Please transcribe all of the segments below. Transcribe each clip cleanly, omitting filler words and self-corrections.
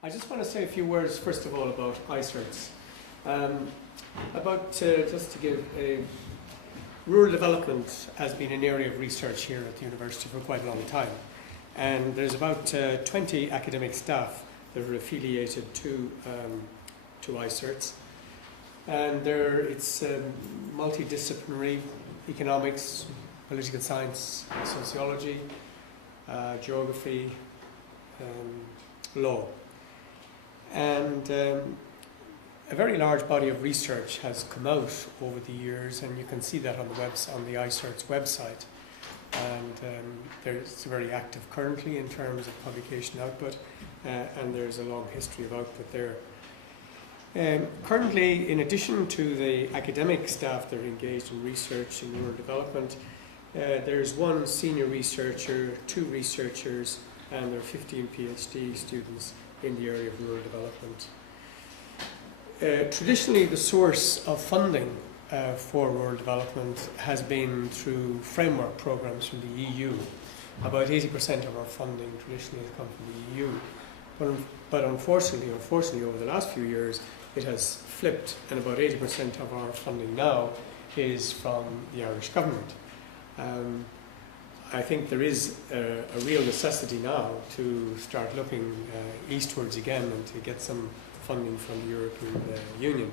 I just want to say a few words, first of all, about ISSP. Just to give a rural development has been an area of research here at the university for quite a long time. And there's about 20 academic staff that are affiliated to ISSP. And it's multidisciplinary: economics, political science, sociology, geography, law. And a very large body of research has come out over the years, and you can see that on the ISSP website. And it's very active currently in terms of publication output, and there's a long history of output there. Currently, in addition to the academic staff that are engaged in research in rural development, there's one senior researcher, 2 researchers, and there are 15 PhD students in the area of rural development. Traditionally, the source of funding for rural development has been through framework programs from the EU. About 80% of our funding traditionally has come from the EU. But unfortunately, over the last few years, it has flipped, and about 80% of our funding now is from the Irish government. I think there is a real necessity now to start looking eastwards again and to get some funding from the European Union.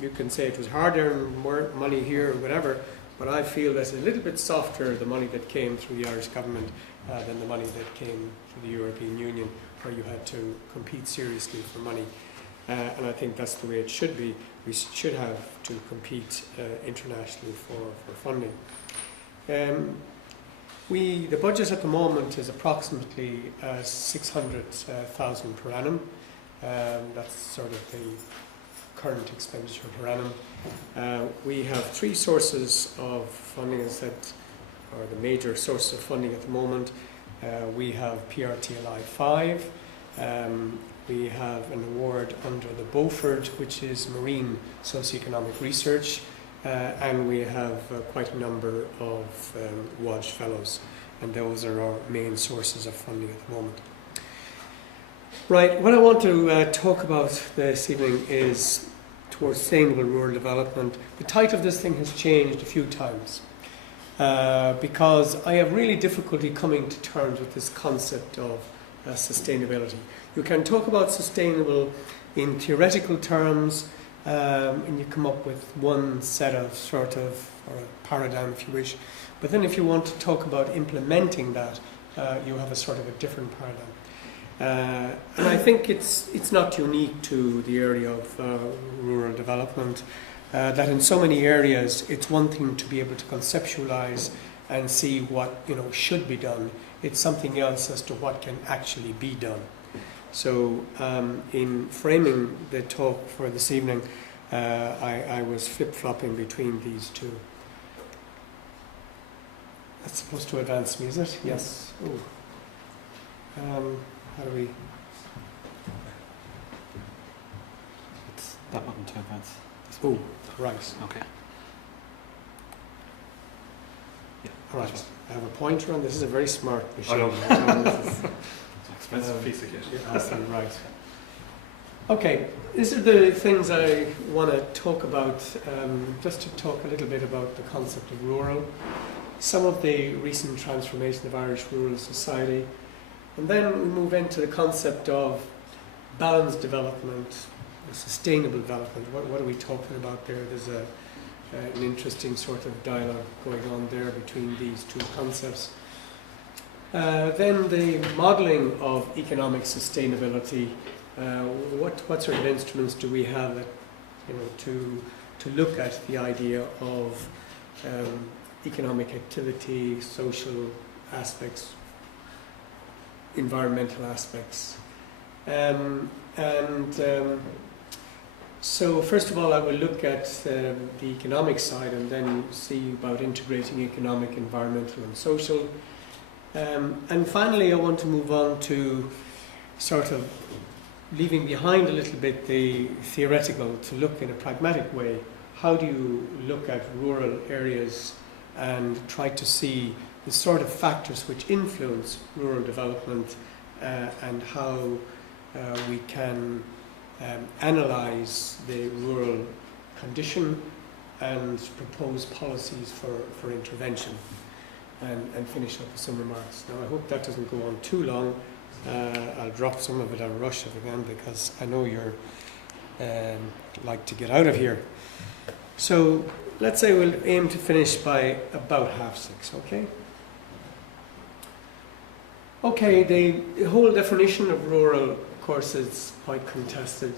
You can say it was hard earning more money here or whatever, but I feel that it's a little bit softer, the money that came through the Irish government than the money that came through the European Union, where you had to compete seriously for money. And I think that's the way it should be. We should have to compete internationally for funding. The budget at the moment is approximately 600,000 per annum. That's sort of the current expenditure per annum. We have 3 sources of funding, as I said, or the major sources of funding at the moment. We have PRTLI 5. We have an award under the Beaufort, which is Marine Socioeconomic Research. And we have quite a number of Walsh Fellows, and those are our main sources of funding at the moment. Right, what I want to talk about this evening is towards sustainable rural development. The title of this thing has changed a few times because I have really difficulty coming to terms with this concept of sustainability. You can talk about sustainable in theoretical terms, and you come up with one set of or a paradigm, if you wish. But then if you want to talk about implementing that, you have a sort of a different paradigm. And I think it's not unique to the area of rural development, that in so many areas it's one thing to be able to conceptualize and see what should be done. It's something else as to what can actually be done. So in framing the talk for this evening, I was flip-flopping between these two. That's supposed to advance me, is it? Yes. Oh. How do we... It's that button to advance. Oh, right. Okay. Yeah. All right. I have a pointer on this. This is a very smart machine. I know. It's an expensive piece of kit. Absolutely right. Okay, these are the things I want to talk about, just to talk a little bit about the concept of rural, some of the recent transformation of Irish rural society, and then we move into the concept of balanced development, sustainable development. What are we talking about there? There's an interesting sort of dialogue going on there between these two concepts. Then the modelling of economic sustainability. What sort of instruments do we have that, to look at the idea of economic activity, social aspects, environmental aspects, so first of all I will look at the economic side and then see about integrating economic, environmental and social, and finally I want to move on to sort of leaving behind a little bit the theoretical to look in a pragmatic way. How do you look at rural areas and try to see the sort of factors which influence rural development and how we can analyse the rural condition and propose policies for intervention, and finish up with some remarks. Now, I hope that doesn't go on too long. I'll drop some of it and rush it again, because I know you're like to get out of here. So let's say we'll aim to finish by about 6:30, okay? Okay, the whole definition of rural, of course, is quite contested.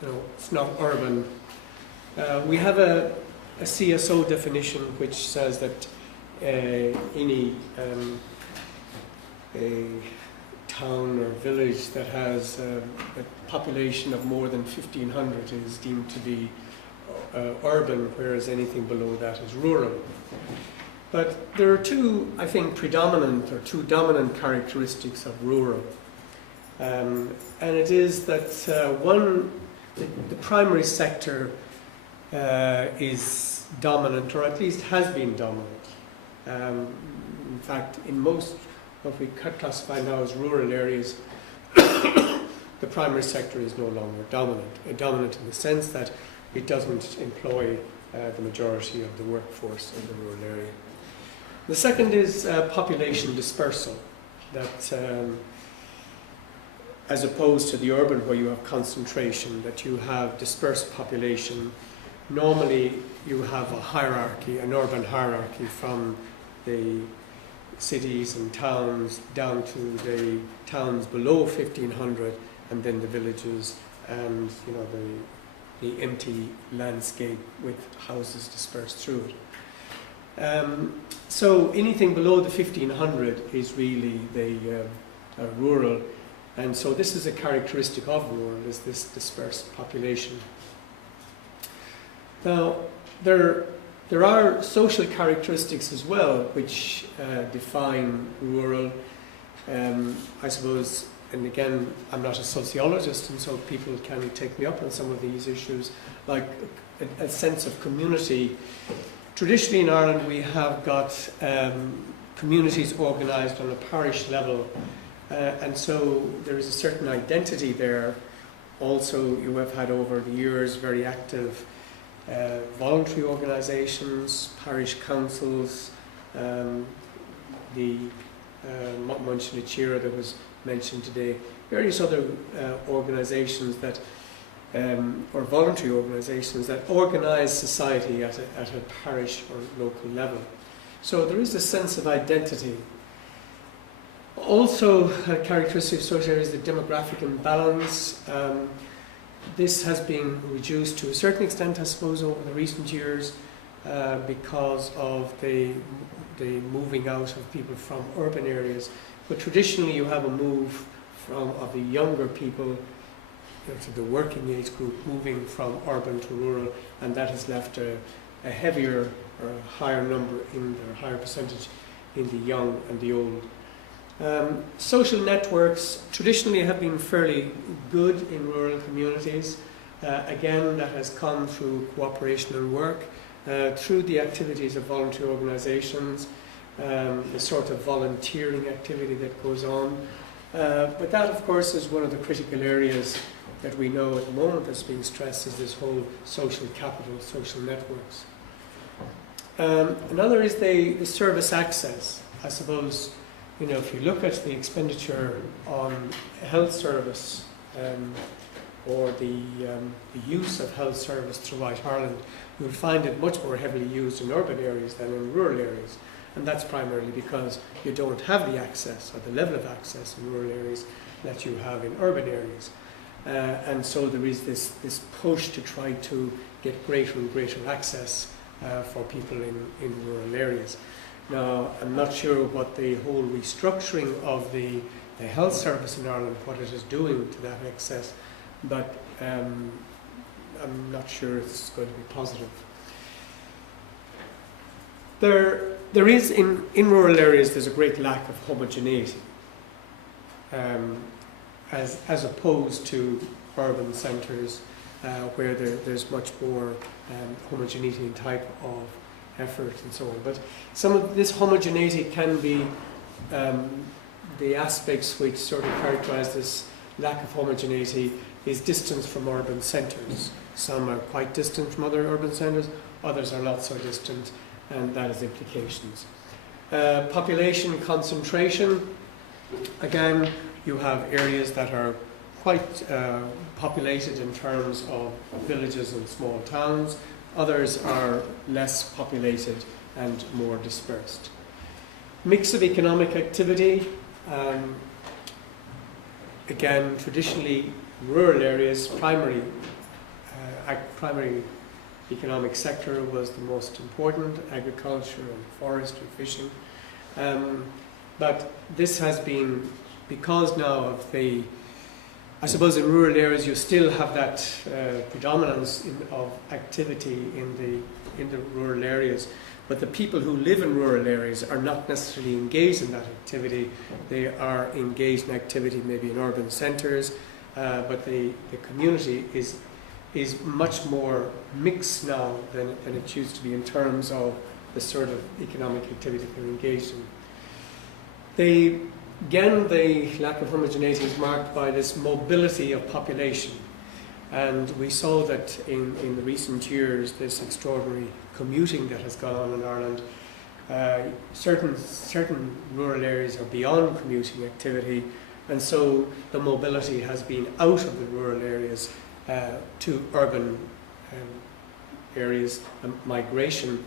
You know, it's not urban. We have a CSO definition which says that any a town or village that has a population of more than 1,500 is deemed to be urban, whereas anything below that is rural. But there are two, I think, two dominant characteristics of rural. And it is that the primary sector is dominant, or at least has been dominant. In fact, in most what we classify now as rural areas, the primary sector is no longer dominant. Dominant in the sense that it doesn't employ the majority of the workforce in the rural area. The second is population dispersal, that as opposed to the urban where you have concentration, that you have dispersed population. Normally you have a hierarchy, an urban hierarchy, from the cities and towns down to the towns below 1,500, and then the villages, and you know, the empty landscape with houses dispersed through it. So anything below the 1,500 is really the rural, and so this is a characteristic of rural, is this dispersed population. Now, there are social characteristics as well which define rural. I suppose, and again, I'm not a sociologist, and so people can take me up on some of these issues, like a sense of community. Traditionally in Ireland we have got communities organised on a parish level, and so there is a certain identity there. Also, you have had over the years very active voluntary organisations, parish councils, the Munchinichira that was mentioned today, various other organisations that, or voluntary organisations that organise society at a parish or local level. So there is a sense of identity. Also, a characteristic of social areas is the demographic imbalance. This has been reduced to a certain extent, I suppose, over the recent years because of the moving out of people from urban areas. But traditionally you have a move of the younger people, to the working age group, moving from urban to rural, and that has left a heavier or a higher number or higher percentage in the young and the old. Social networks traditionally have been fairly good in rural communities. Again, that has come through cooperation and work, through the activities of voluntary organisations, the sort of volunteering activity that goes on. But that, of course, is one of the critical areas that we know at the moment that's being stressed, is this whole social capital, social networks. Another is the service access. I suppose, you know, if you look at the expenditure on health service or the use of health service throughout Ireland, you'll find it much more heavily used in urban areas than in rural areas. And that's primarily because you don't have the access or the level of access in rural areas that you have in urban areas. And so there is this push to try to get greater and greater access for people in rural areas. Now, I'm not sure what the whole restructuring of the health service in Ireland, what it is doing to that access, but I'm not sure it's going to be positive. There is, in rural areas, there's a great lack of homogeneity, as opposed to urban centres where there's much more homogeneity in type of effort and so on. But some of this homogeneity can be the aspects which sort of characterise this lack of homogeneity is distance from urban centres. Some are quite distant from other urban centres, others are not so distant, and that has implications. Population concentration, again, you have areas that are quite populated in terms of villages and small towns. Others are less populated and more dispersed. Mix of economic activity. Again, traditionally, rural areas, primary economic sector was the most important, agriculture and forestry, fishing. But this has been, because now of the, I suppose in rural areas you still have that predominance of activity in the rural areas, but the people who live in rural areas are not necessarily engaged in that activity. They are engaged in activity maybe in urban centres, but the community is much more mixed now than it used to be in terms of the sort of economic activity they're engaged in. Again, the lack of homogeneity is marked by this mobility of population. And we saw that in the recent years, this extraordinary commuting that has gone on in Ireland, certain rural areas are beyond commuting activity, and so the mobility has been out of the rural areas to urban areas, migration,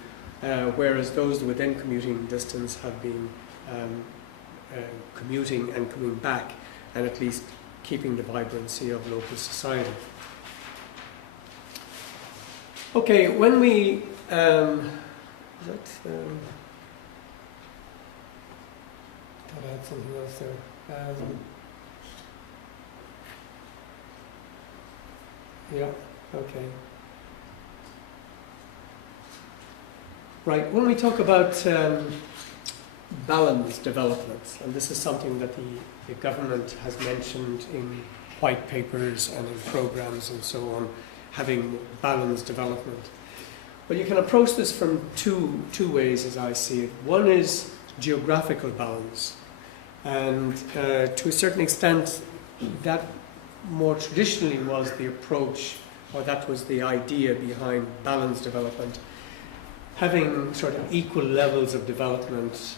whereas those within commuting distance have been commuting and coming back, and at least keeping the vibrancy of local society. Okay, when we thought I had something else there. Yeah, okay. Right, when we talk about balanced development, and this is something that the government has mentioned in white papers and in programs and so on, having balanced development. Well, you can approach this from two ways as I see it. One is geographical balance, and to a certain extent that more traditionally was the approach, or that was the idea behind balanced development, having sort of equal levels of development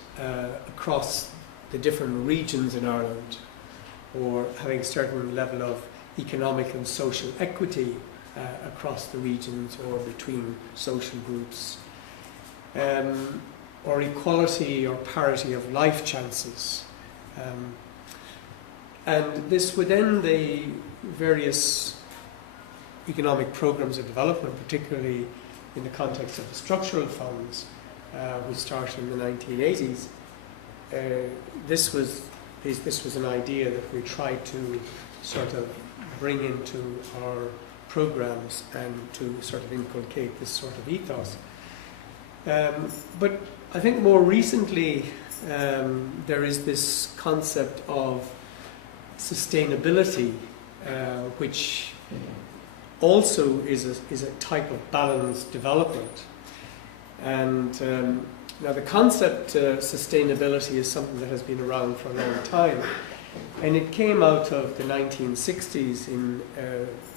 across the different regions in Ireland, or having a certain level of economic and social equity across the regions or between social groups, or equality or parity of life chances. And this within the various economic programs of development, particularly in the context of the structural funds, which started in the 1980s, this was an idea that we tried to sort of bring into our programs and to sort of inculcate this sort of ethos. But I think more recently there is this concept of sustainability, which also is a type of balanced development. And now the concept sustainability is something that has been around for a long time, and it came out of the 1960s in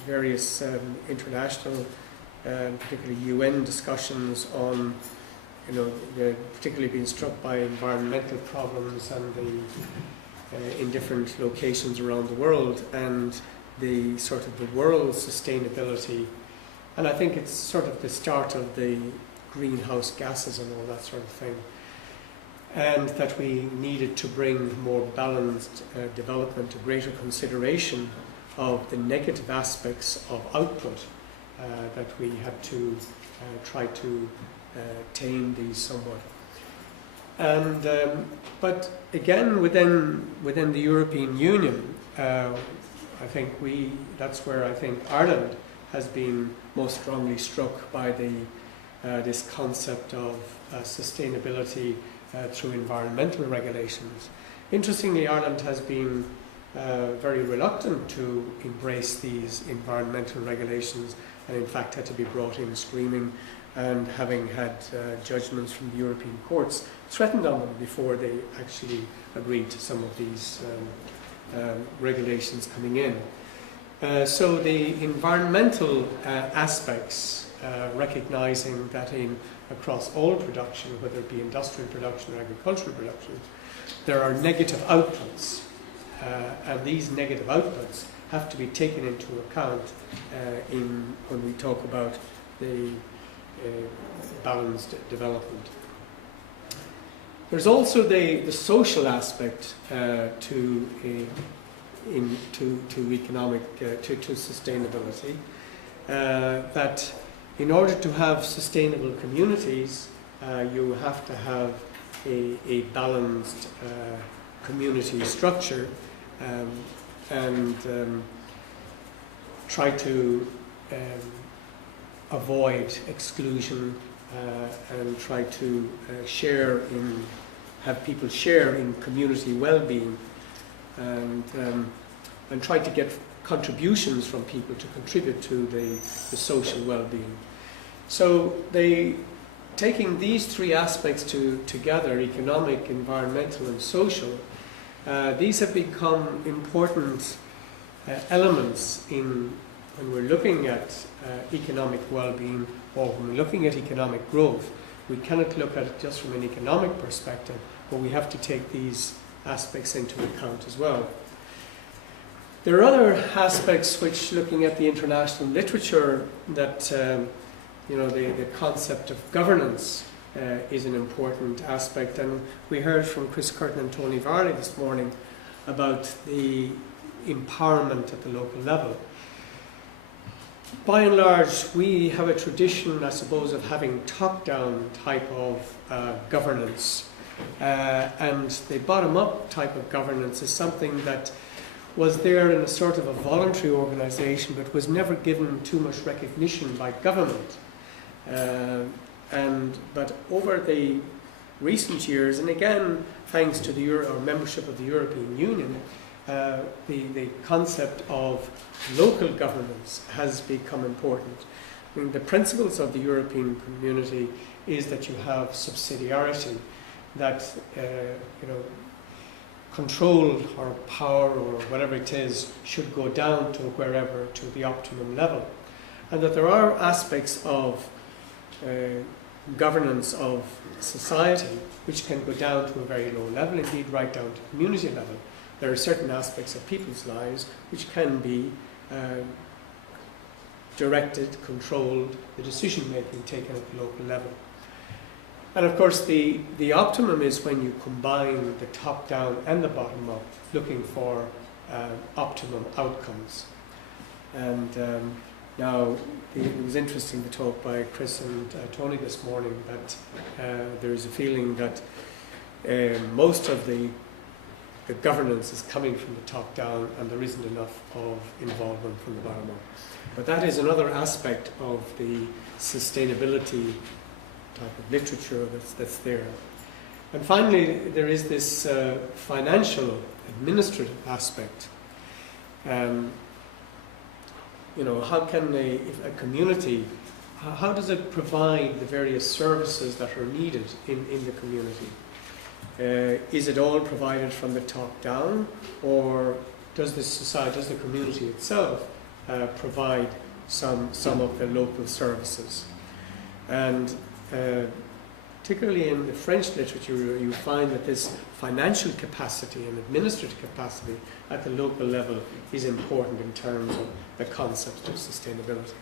various international, particularly UN discussions on, particularly being struck by environmental problems and in different locations around the world, and the sort of the world sustainability. And I think it's sort of the start of the greenhouse gases and all that sort of thing, and that we needed to bring more balanced development, a greater consideration of the negative aspects of output, that we had to try to tame these somewhat. And but again, within the European Union, I think that's where I think Ireland has been most strongly struck by this concept of sustainability through environmental regulations. Interestingly, Ireland has been very reluctant to embrace these environmental regulations, and in fact had to be brought in screaming and having had judgments from the European courts threatened on them before they actually agreed to some of these regulations coming in. So the environmental aspects, recognising that across all production, whether it be industrial production or agricultural production, there are negative outputs, and these negative outputs have to be taken into account when we talk about the balanced development. There's also the social aspect to economic to sustainability. That in order to have sustainable communities, you have to have a balanced community structure, and try to avoid exclusion, and try to have people share in community well-being, and try to get contributions from people to contribute to the social well-being. So taking these three aspects together, economic, environmental and social, these have become important elements when we're looking at economic well-being, or when we're looking at economic growth. We cannot look at it just from an economic perspective, but we have to take these aspects into account as well. There are other aspects which, looking at the international literature, that the concept of governance is an important aspect, and we heard from Chris Curtin and Tony Varley this morning about the empowerment at the local level. By and large, we have a tradition, I suppose, of having top-down type of governance, and the bottom-up type of governance is something that was there in a sort of a voluntary organisation, but was never given too much recognition by government. But over the recent years, and again thanks to our membership of the European Union, the concept of local governance has become important. I mean, the principles of the European community is that you have subsidiarity, that control or power or whatever it is should go down to wherever, to the optimum level, and that there are aspects of governance of society which can go down to a very low level, indeed right down to community level. There are certain aspects of people's lives which can be directed, controlled, the decision making taken at the local level. And of course the optimum is when you combine the top down and the bottom up, looking for optimum outcomes. And now it was interesting to talk by Chris and Tony this morning that there is a feeling that most of the governance is coming from the top down, and there isn't enough of involvement from the bottom up. But that is another aspect of the sustainability type of literature that's there. And finally, there is this financial, administrative aspect. How can a community, how does it provide the various services that are needed in the community? Is it all provided from the top down, or does the community itself provide some of the local services? And particularly in the French literature, you find that this financial capacity and administrative capacity at the local level is important in terms of the concept of sustainability.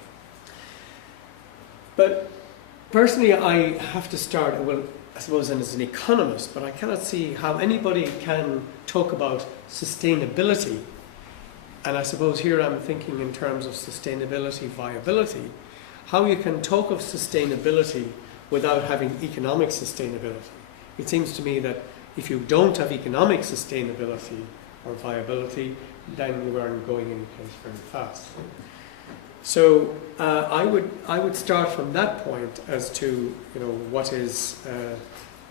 But personally, I have to start, I suppose, as an economist, but I cannot see how anybody can talk about sustainability. And I suppose here I'm thinking in terms of sustainability, viability, how you can talk of sustainability without having economic sustainability. It seems to me that if you don't have economic sustainability or viability, then you aren't going anyplace very fast. So I would start from that point as to what is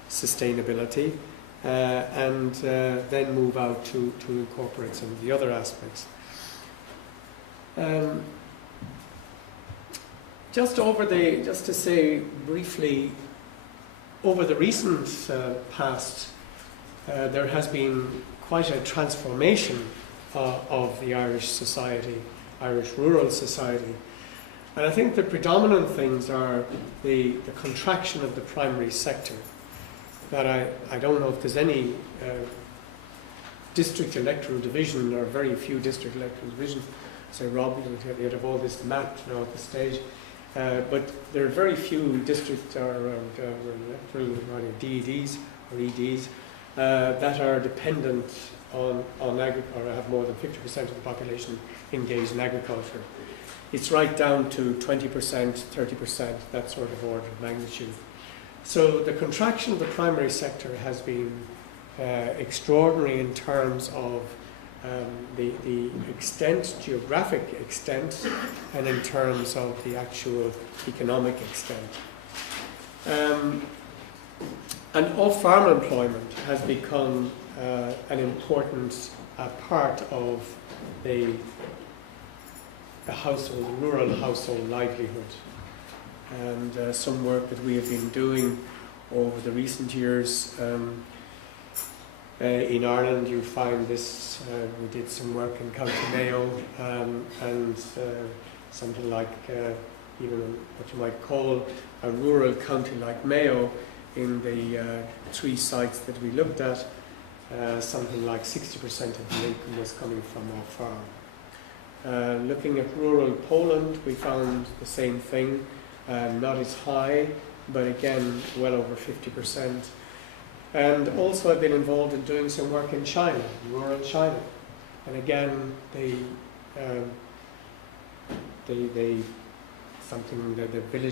sustainability, and then move out to incorporate some of the other aspects. just to say briefly, over the recent past, there has been quite a transformation of the Irish society, Irish rural society. And I think the predominant things are the contraction of the primary sector. That I don't know if there's any district electoral division, or very few district electoral divisions. So Rob, you'd have all this mapped now at this stage. But there are very few district or electoral DEDs or EDs that are dependent on agriculture, or have more than 50% of the population engaged in agriculture. It's right down to 20%, 30%, that sort of order of magnitude. So the contraction of the primary sector has been extraordinary in terms of the extent, geographic extent, and in terms of the actual economic extent. And off-farm employment has become an important part of the household, rural household livelihood. And some work that we have been doing over the recent years in Ireland, you find this, we did some work in County Mayo, and something like even what you might call a rural county like Mayo. In the 3 sites that we looked at, something like 60% of the income was coming from our farm. Looking at rural Poland, we found the same thing, not as high, but again, well over 50%. And also I've been involved in doing some work in China, rural China. And again, the village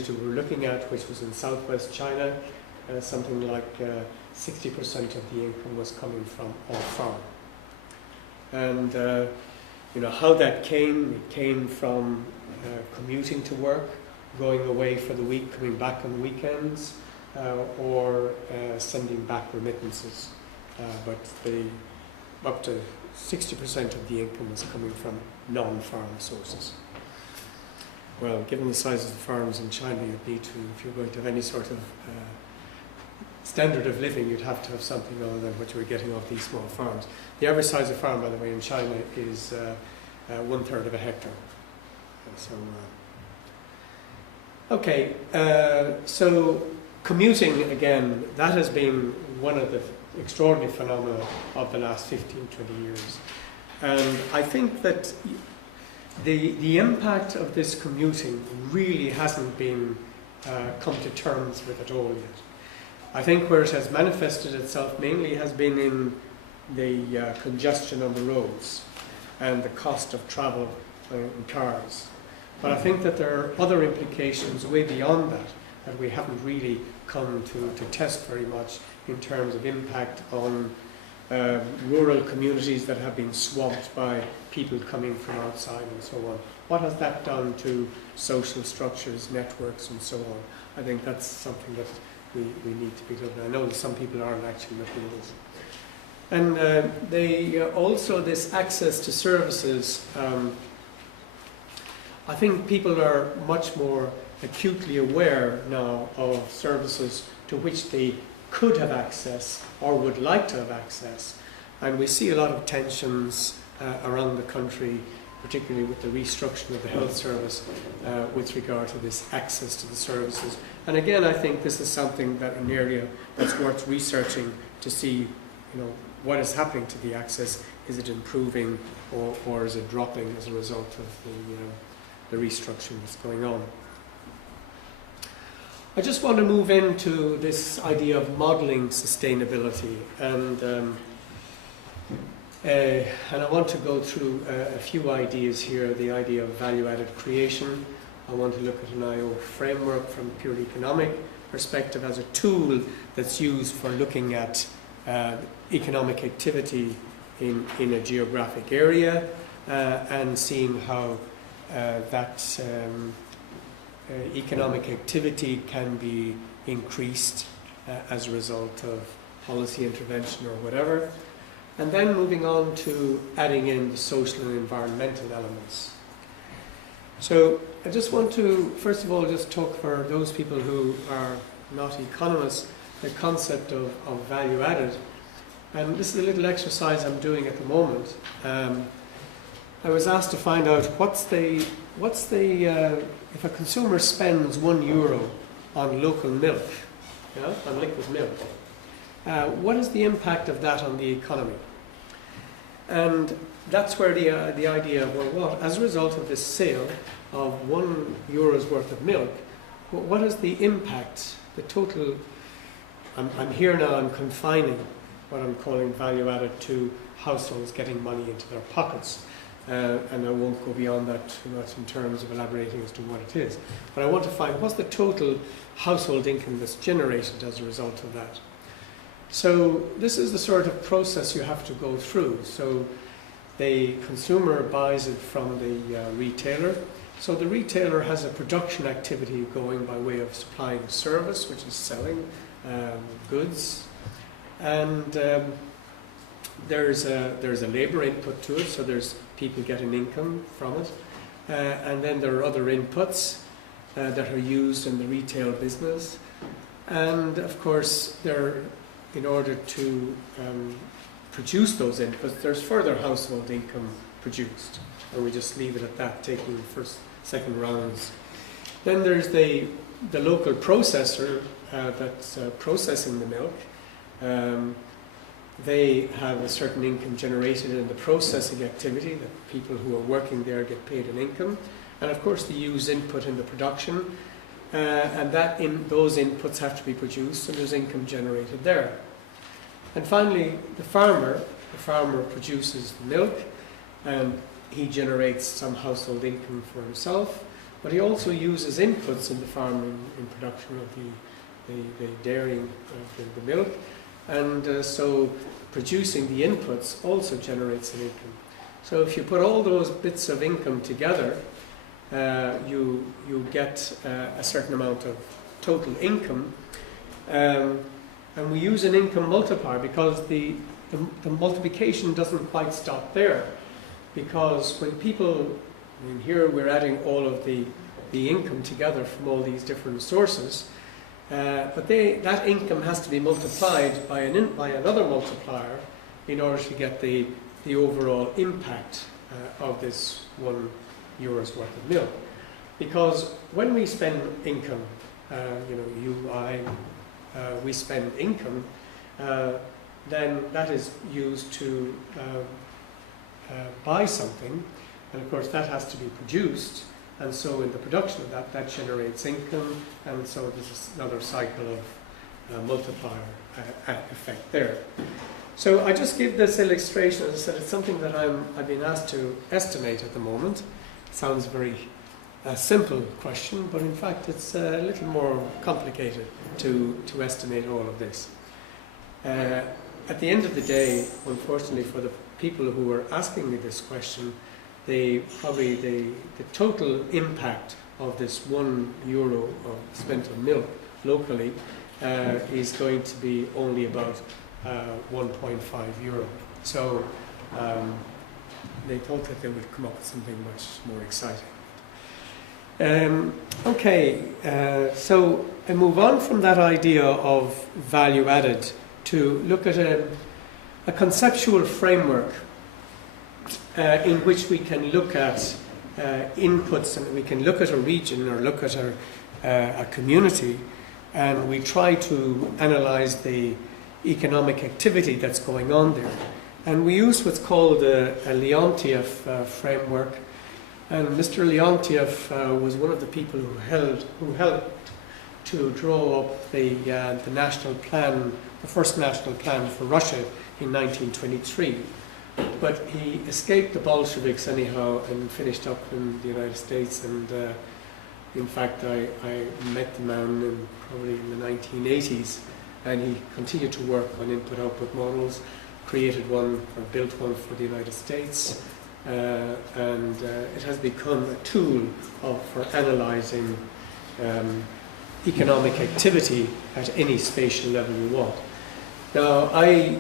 that we were looking at, which was in southwest China, something like 60% of the income was coming from off-farm. And you know how that came. It came from commuting to work, going away for the week, coming back on weekends, or sending back remittances. But up to 60% of the income was coming from non-farm sources. Well, given the size of the farms in China, you'd need to, if you're going to have any sort of standard of living, you'd have to have something other than what you were getting off these small farms. The average size of farm, by the way, in China is 1/3 of a hectare. So, okay, so commuting, again, that has been one of the extraordinary phenomena of the last 15, 20 years. And I think that the impact of this commuting really hasn't been come to terms with at all yet. I think where it has manifested itself mainly has been in the congestion on the roads and the cost of travel in cars. But I think that there are other implications way beyond that we haven't really come to test very much in terms of impact on rural communities that have been swamped by people coming from outside and so on. What has that done to social structures, networks and so on? I think that's something that we need to be looking at. I know that some people aren't actually looking at this. And also this access to services, I think people are much more acutely aware now of services to which they could have access or would like to have access. And we see a lot of tensions around the country, particularly with the restructuring of the health service with regard to this access to the services. And again, I think this is something that an area that's worth researching to see, what is happening to the access. Is it improving or is it dropping as a result of the restructuring that's going on? I just want to move into this idea of modelling sustainability, and I want to go through a few ideas here. The idea of value-added creation. I want to look at an IO framework from a purely economic perspective as a tool that's used for looking at economic activity in a geographic area and seeing how that economic activity can be increased as a result of policy intervention or whatever. And then moving on to adding in the social and environmental elements. So I just want to, first of all, just talk for those people who are not economists, the concept of value added. And this is a little exercise I'm doing at the moment. I was asked to find out if a consumer spends €1 on local milk, on liquid milk, what is the impact of that on the economy? And that's where the idea of, well, what, as a result of this sale of €1 worth of milk, what is the impact, the total, I'm here now, I'm confining what I'm calling value added to households getting money into their pockets. And I won't go beyond that too much in terms of elaborating as to what it is. But I want to find what's the total household income that's generated as a result of that. So this is the sort of process you have to go through. So the consumer buys it from the retailer. So the retailer has a production activity going by way of supplying a service, which is selling goods. And there's a labour input to it, so there's people get an income from it. And then there are other inputs that are used in the retail business. And of course, in order to produce those inputs, there's further household income produced. And we just leave it at that, taking the first, second rounds. Then there's the local processor that's processing the milk. They have a certain income generated in the processing activity, that people who are working there get paid an income. And of course they use input in the production, and those inputs have to be produced, and there's income generated there. And finally, the farmer produces the milk, and he generates some household income for himself, but he also uses inputs in the farming, in production of the dairying of the milk. And so producing the inputs also generates an income. So if you put all those bits of income together, you get a certain amount of total income. And we use an income multiplier because the multiplication doesn't quite stop there. Because when people, here we're adding all of the income together from all these different sources, but that income has to be multiplied by another multiplier in order to get the overall impact of this €1 worth of milk. Because when we spend income, you, I, we spend income, then that is used to buy something, and of course that has to be produced. And so in the production of that generates income, and so there's another cycle of multiplier effect there. So I just give this illustration. As I said, it's something that I've been asked to estimate at the moment. It sounds a very simple question, but in fact it's a little more complicated to estimate all of this. At the end of the day, unfortunately for the people who are asking me this question, the total impact of this €1 of spent on milk locally is going to be only about €1.5. So they thought that they would come up with something much more exciting. So I move on from that idea of value added to look at a conceptual framework in which we can look at inputs, and we can look at a region or look at a community, and we try to analyze the economic activity that's going on there. And we use what's called a Leontiev framework. And Mr. Leontiev was one of the people who helped to draw up the national plan, the first national plan for Russia in 1923. But he escaped the Bolsheviks anyhow and finished up in the United States. And in fact, I met the man probably in the 1980s, and he continued to work on input-output models, created one or built one for the United States, and it has become a tool for analysing economic activity at any spatial level you want. Now, I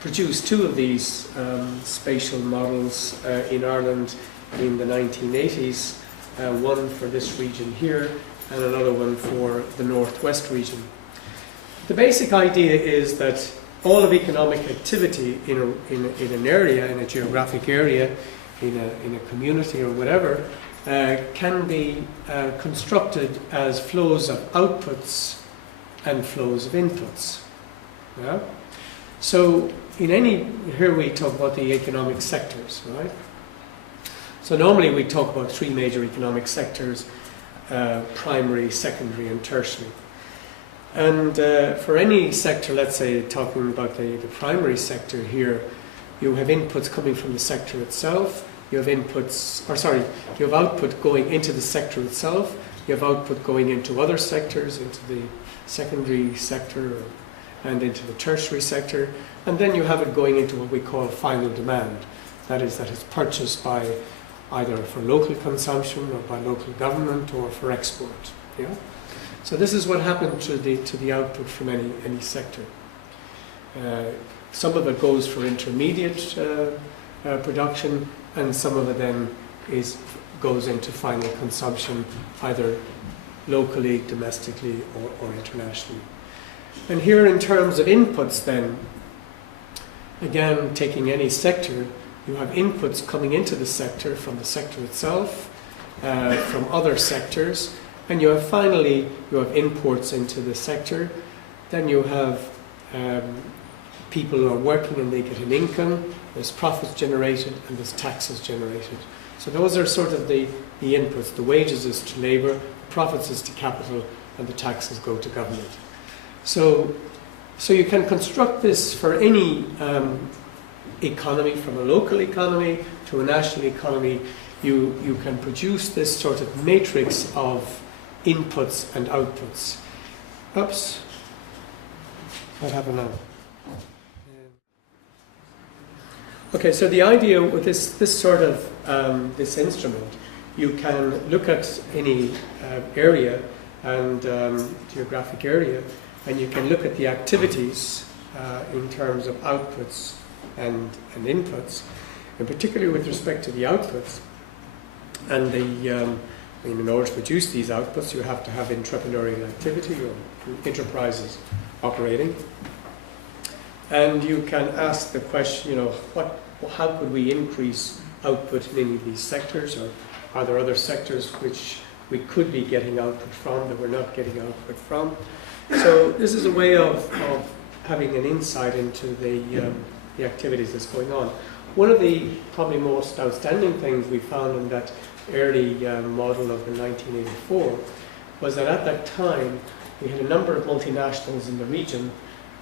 produced two of these spatial models in Ireland in the 1980s, one for this region here, and another one for the northwest region. The basic idea is that all of economic activity in an area, in a geographic area, in a community or whatever, can be constructed as flows of outputs and flows of inputs. Yeah? So here we talk about the economic sectors, right? So normally we talk about three major economic sectors, primary, secondary and tertiary. And for any sector, let's say talking about the primary sector here, you have inputs coming from the sector itself, you have output going into the sector itself, you have output going into other sectors, into the secondary sector and into the tertiary sector, and then you have it going into what we call final demand. That is purchased by either for local consumption or by local government or for export. Yeah? So this is what happened to the output from any sector. Some of it goes for intermediate production, and some of it then goes into final consumption, either locally, domestically, or internationally. And here, in terms of inputs, then, again, taking any sector, you have inputs coming into the sector from the sector itself, from other sectors, and you have finally imports into the sector. Then you have people who are working and they get an income, there's profits generated, and there's taxes generated. So those are sort of the inputs. The wages is to labour, profits is to capital, and the taxes go to government. So you can construct this for any economy, from a local economy to a national economy. You can produce this sort of matrix of inputs and outputs. Oops. What happened now? Okay, so the idea with this sort of this instrument, you can look at any area and geographic area, and you can look at the activities in terms of outputs and inputs, and particularly with respect to the outputs. And in order to produce these outputs, you have to have entrepreneurial activity or enterprises operating. And you can ask the question, how could we increase output in any of these sectors, or are there other sectors which we could be getting output from that we're not getting output from? So this is a way of having an insight into the activities that's going on. One of the probably most outstanding things we found in that early model of the 1984 was that at that time we had a number of multinationals in the region,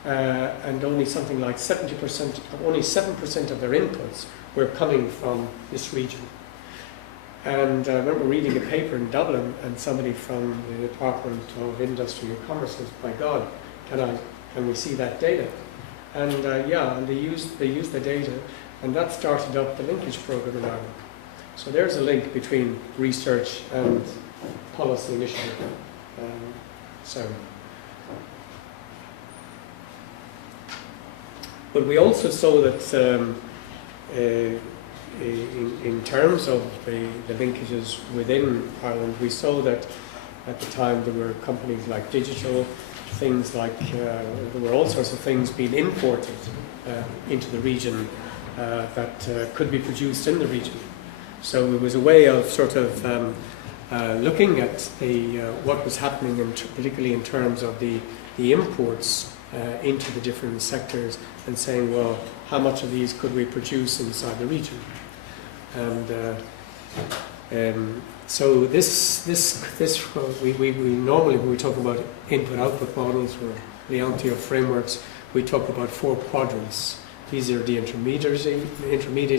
and only something like 70%, only 7% of their inputs were coming from this region. And I remember reading a paper in Dublin, and somebody from the Department of Industry and Commerce says, "My God, can we see that data?" And and they used the data, and that started up the linkage program in Ireland. So there's a link between research and policy initiative. But we also saw that in terms of the linkages within Ireland, we saw that at the time there were companies like digital, things like, there were all sorts of things being imported into the region that could be produced in the region. So it was a way of sort of looking at what was happening, particularly in terms of the imports into the different sectors, and saying, well, how much of these could we produce inside the region? And so we normally, when we talk about input-output models or the LTO frameworks, we talk about 4 quadrants. These are the intermediate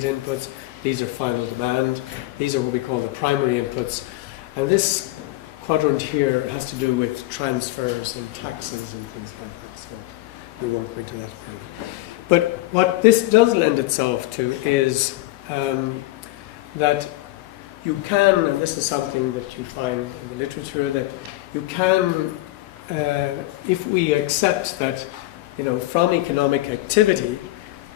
inputs. These are final demand. These are what we call the primary inputs. And this quadrant here has to do with transfers and taxes and things like that. So we won't go into that. But what this does lend itself to is that you can, and this is something that you find in the literature, that you can, if we accept that, from economic activity,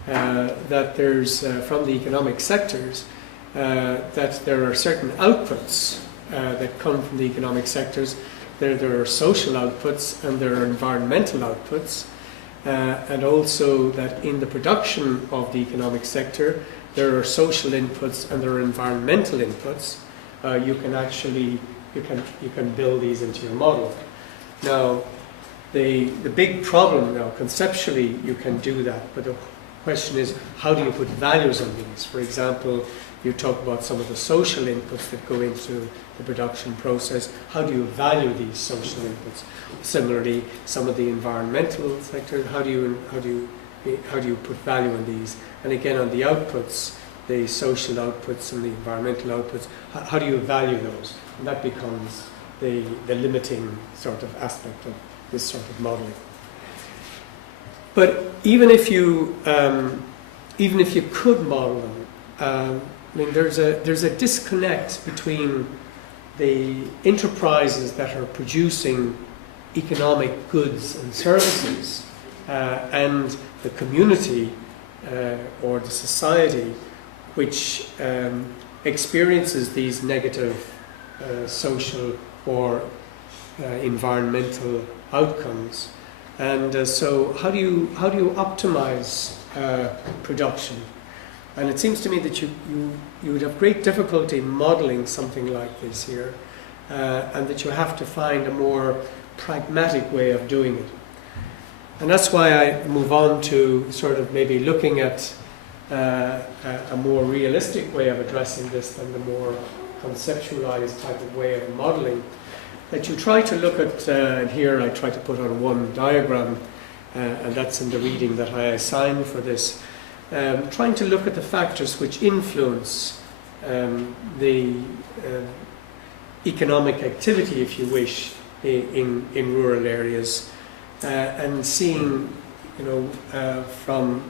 that there's, from the economic sectors, that there are certain outputs that come from the economic sectors. There are social outputs and there are environmental outputs, and also that in the production of the economic sector, there are social inputs and there are environmental inputs. You can build these into your model. Now, the big problem now, conceptually, you can do that, but the question is, how do you put values on these? For example, you talk about some of the social inputs that go into the production process. How do you value these social inputs? Similarly, some of the environmental sectors, how do you put value on these? And again, on the outputs, the social outputs and the environmental outputs, how do you value those? And that becomes the limiting sort of aspect of this sort of modelling. But even if you could model them, I mean, there's a disconnect between the enterprises that are producing economic goods and services and the community or the society which experiences these negative social or environmental outcomes. And so how do you optimize production? And it seems to me that you would have great difficulty modeling something like this here, and that you have to find a more pragmatic way of doing it. And that's why I move on to sort of maybe looking at a more realistic way of addressing this than the more conceptualized type of way of modeling. That you try to look at, and here I try to put on one diagram, and that's in the reading that I assigned for this. Trying to look at the factors which influence the economic activity, if you wish, in rural areas, and seeing, from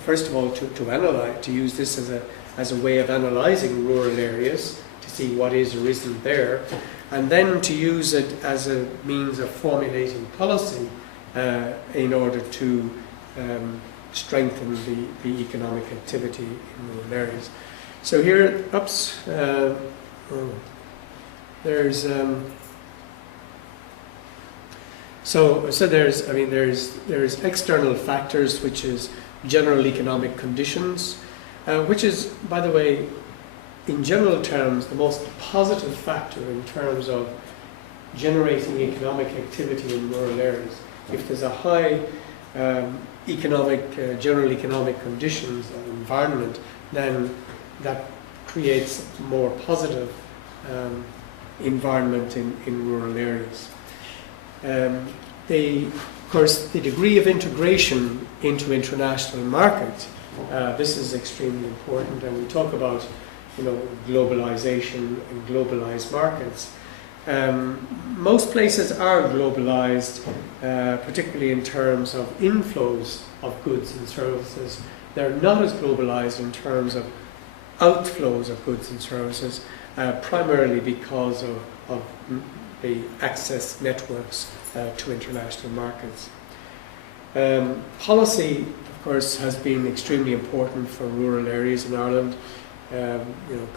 first of all to analyze, to use this as a way of analysing rural areas to see what is or isn't there, and then to use it as a means of formulating policy in order to strengthen the economic activity in rural areas. So here, there's there's external factors, which is general economic conditions, which is, by the way, in general terms, the most positive factor in terms of generating economic activity in rural areas. If there's a high general economic conditions and environment, then that creates a more positive environment in rural areas. Of course, the degree of integration into international markets, this is extremely important, and we talk about globalization and globalized markets. Most places are globalized, particularly in terms of inflows of goods and services. They're not as globalized in terms of outflows of goods and services, primarily because of the access networks to international markets. Policy, of course, has been extremely important for rural areas in Ireland,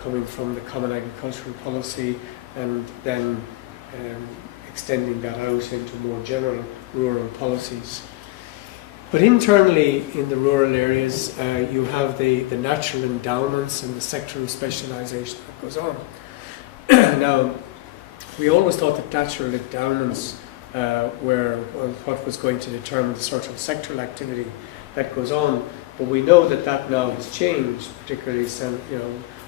coming from the Common Agricultural Policy and then extending that out into more general rural policies. But internally in the rural areas, you have the natural endowments and the sectoral specialisation that goes on. Now, we always thought that natural endowments were what was going to determine the sort of sectoral activity that goes on, but we know that now has changed, particularly since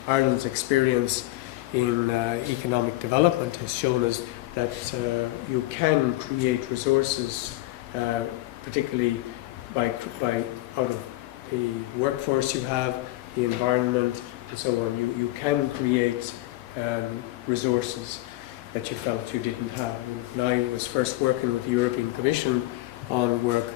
Ireland's experience in economic development has shown us that you can create resources, particularly by out of the workforce you have, the environment, and so on. You can create resources that you felt you didn't have. When I was first working with the European Commission on work,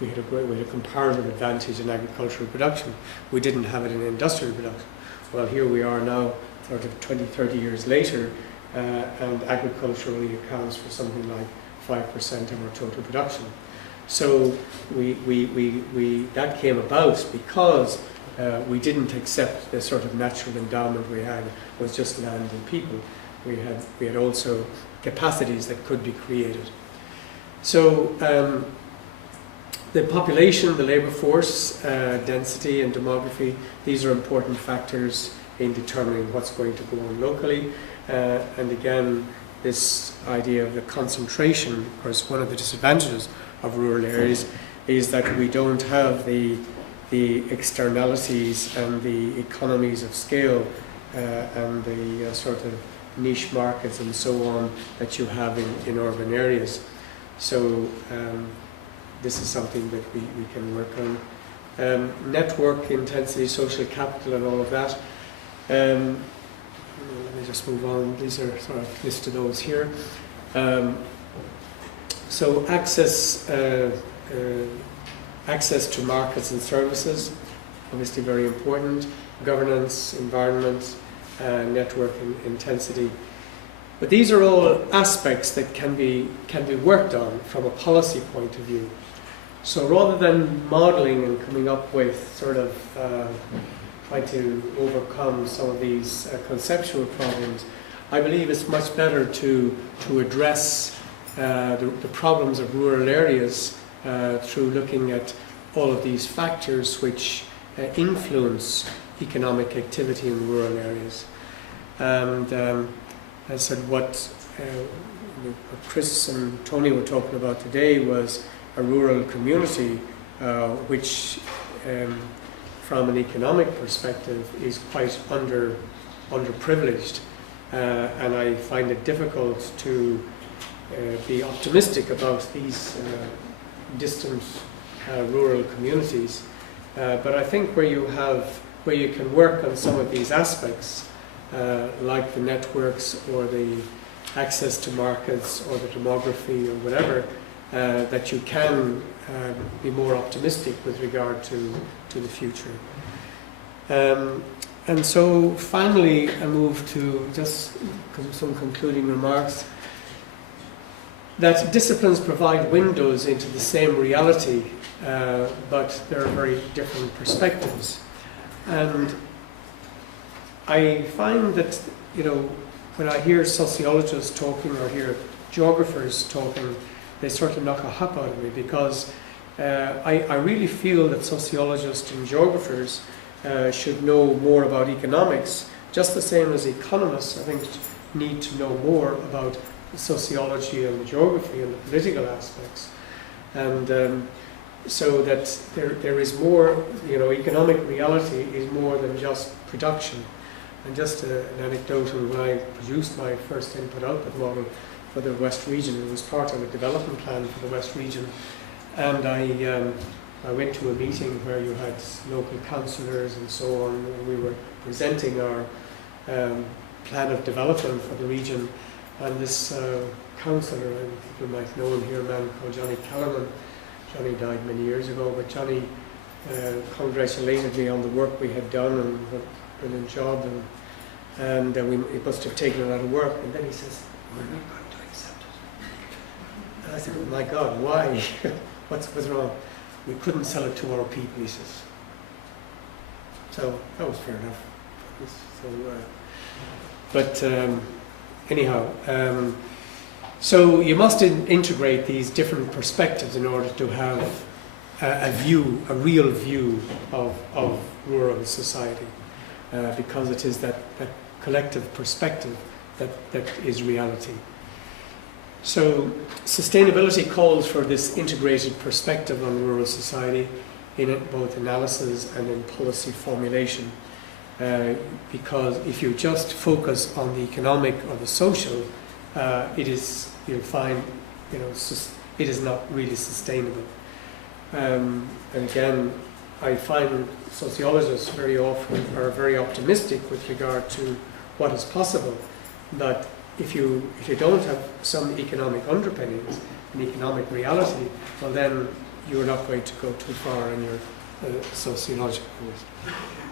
we had a comparative advantage in agricultural production. We didn't have it in industrial production. Well, here we are now, sort of 20, 30 years later, and agriculture really accounts for something like 5% of our total production. So that came about because we didn't accept the sort of natural endowment we had was just land and people. We had also capacities that could be created. So the population, the labour force, density and demography, these are important factors in determining what's going to go on locally. And again, this idea of the concentration, of course, one of the disadvantages of rural areas is that we don't have the externalities and the economies of scale and the sort of niche markets and so on that you have in urban areas. So this is something that we can work on. Network intensity, social capital and all of that. Let me just move on. These are sort of listed those here. So access to markets and services, obviously very important. Governance, environment, network intensity. But these are all aspects that can be worked on from a policy point of view. So rather than modelling and coming up with sort of trying to overcome some of these conceptual problems, I believe it's much better to address the problems of rural areas through looking at all of these factors which influence economic activity in rural areas. And I said what Chris and Tony were talking about today was a rural community which from an economic perspective is quite underprivileged, and I find it difficult to be optimistic about these distant rural communities. But I think where you can work on some of these aspects, like the networks or the access to markets or the demography or whatever, that you can be more optimistic with regard to the future. And so finally I move to just some concluding remarks. That disciplines provide windows into the same reality, but there are very different perspectives. And I find that, when I hear sociologists talking or hear geographers talking, they sort of knock a hop out of me, because I really feel that sociologists and geographers should know more about economics, just the same as economists, I think, need to know more about sociology and geography and the political aspects. And so that there is more, economic reality is more than just production. And just an anecdote, when I produced my first input-output model for the West Region, it was part of a development plan for the West Region, and I went to a meeting where you had local councillors and so on, and we were presenting our plan of development for the region, and this councillor, and people might know him here, a man called Johnny Callanan. Johnny died many years ago, but Johnny congratulated me on the work we had done and what a brilliant job, and it must have taken a lot of work. And then he says, "We're not going to accept it." And I said, "Oh my God, why? What's wrong?" "We couldn't sell it to our people," he says. So that was fair enough. So, anyhow. So you must integrate these different perspectives in order to have a real view of rural society, because it is that collective perspective that is reality. So sustainability calls for this integrated perspective on rural society in both analysis and in policy formulation, because if you just focus on the economic or the social, you'll find, it is not really sustainable. And again, I find sociologists very often are very optimistic with regard to what is possible, but if you don't have some economic underpinnings, an economic reality, well then you're not going to go too far in your sociological course.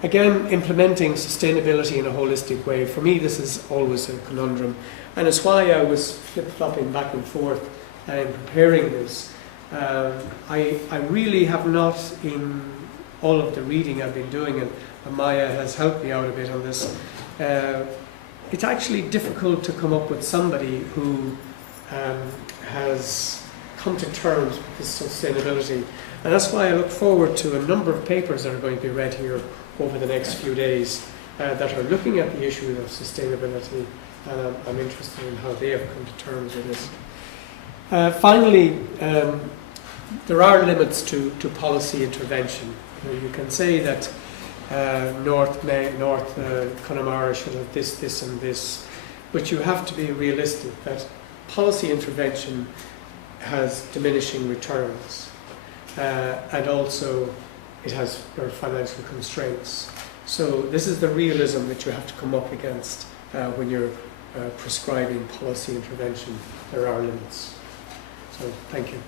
Again, implementing sustainability in a holistic way, for me this is always a conundrum, and it's why I was flip-flopping back and forth in preparing this. I really have not, in all of the reading I've been doing, and Maya has helped me out a bit on this, it's actually difficult to come up with somebody who has come to terms with sustainability. And that's why I look forward to a number of papers that are going to be read here over the next few days that are looking at the issue of sustainability, and I'm interested in how they have come to terms with it. Finally, there are limits to policy intervention. You can say that North Connemara should have this, this and this, but you have to be realistic that policy intervention has diminishing returns, and also there are financial constraints. So this is the realism that you have to come up against when you're prescribing policy intervention. There are limits. So thank you.